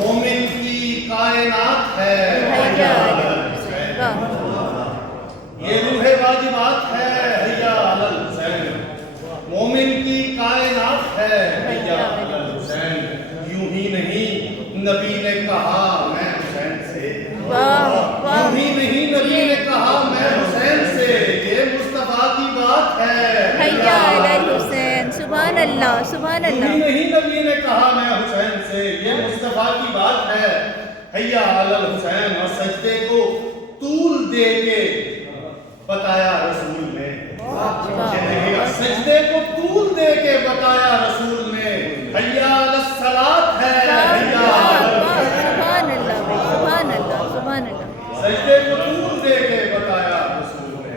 مومن کی کائنات ہے حیا الحسین، یہ روح واجبات ہے حیا الحسین، مومن کی کائنات ہے حیا الحسین، یوں ہی نہیں نبی نے کہا میں حسین سے، یوں ہی نہیں نبی نے کہا میں حسین سے، یہ مصطفیٰ کی بات ہے حیا الحسین، سبحان اللہ سبحان یوں ہی اللہ، نہیں نبی نے کہا میں حسین سے، یہ مصطفیٰ کی بات ہے حیا الحسین، اور سجدے کو طول دے کے بتایا رسول نے، سجدے کو طول دے کے بتایا رسول نے، حیا الصلاۃ ہے حیا سبحان اللہ بھائی، سبحان اللہ سبحان اللہ، سجدے کو طول دے کے بتایا رسول نے،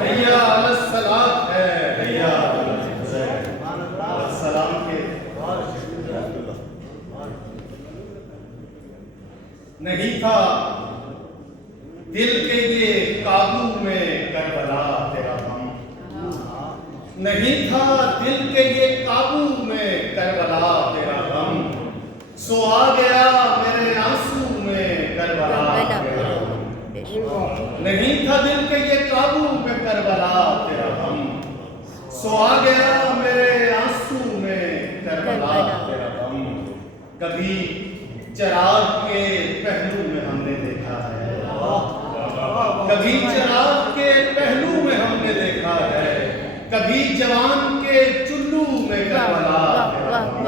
حیا الصلاۃ ہے حیا السلام کے نہیں تھا دل کے یہ قابو میں کربلا تیرا غم، نہیں تھا دل کے یہ قابو میں کربلا تیرا غم، سو آ گیا میرے آنسو میں کربلا تیرا غم، نہیں تھا دل کے یہ قابو میں کربلا تیرا غم، سو آ گیا میرے آنسو میں کربلا تیرا غم، کبھی چراغ کے پہلو میں ہم نے دیکھا ہے، کبھی چراغ کے پہلو میں ہم نے دیکھا ہے، کبھی جوان کے چلو میں کربلا تیرا غم،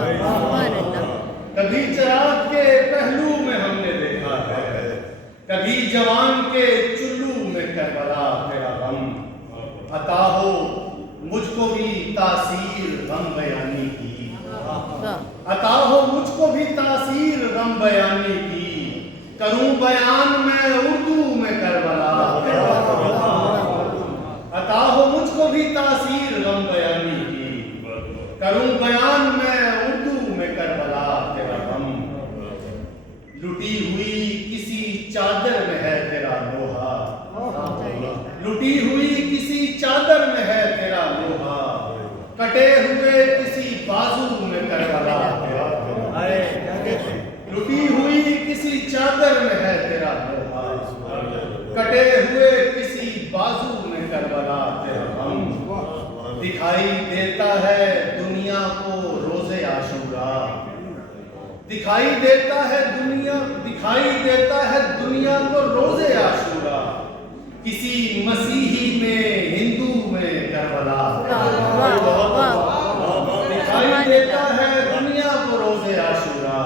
کبھی چراغ کے پہلو میں ہم نے دیکھا ہے، کبھی جوان کے چلو میں کربلا تیرا غم، عطا ہو مجھ کو بھی تاثیر غم بیانی کی، عطا ہو مجھ کو بھی تاثیر غم بیانی کی، کروں بیان میں اردو میں کربلا تیرا غم، عطا ہو مجھ کو بھی تاثیر غم بیانی کی، کروں بیان میں اردو میں کربلا تیرا غم، لٹی ہوئی کسی چادر میں ہے تیرا لوہا، لٹی ہوئی کسی چادر میں ہے تیرا لوہا، کٹے ہوئے کسی بازو میں کربلا تیرا غم، لٹی ہوئی کسی چادر میں ہے تیرا لوہا، کٹے ہوئے کسی بازو میں کربلا تیرا غم، دکھائی دیتا ہے دنیا کو روز عاشورا، دکھائی دیتا ہے دنیا کو روز عاشورا، کسی مسیحی میں ہندو میں کربلا دکھائی دیتا ہے دنیا کو روز عاشورا،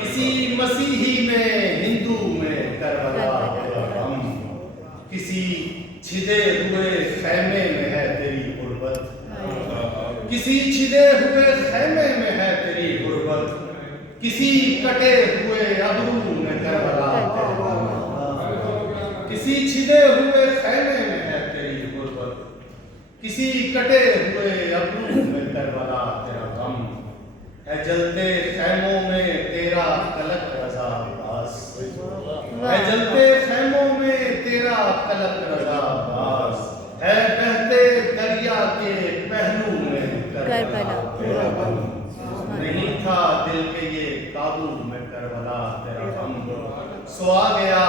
کسی مسیحی میں ہندو میں کربلا تیرا غم، کسی چھدے ہوئے خیمے میں ہے تیری غربت، کسی چھدے ہوئے خیمے میں ہے تیری غربت، کسی کٹے ہوئے ابرو میں کربلا تیرا غم، کسی چھدے ہوئے خیمے میں ہے تیری غربت، کسی کٹے ہوئے ابرو میں کربلا تیرا غم، ہے جلتے خیموں میں تیرا قلق رضا عباس، ہے جلتے خیموں میں تیرا قلق رضا عباس، ہے بہتے دریا کے پہلو میں کربلا تیرا غم، نہیں تھا دل کے یہ قابو میں کربلا تیرا غم، سو آ گیا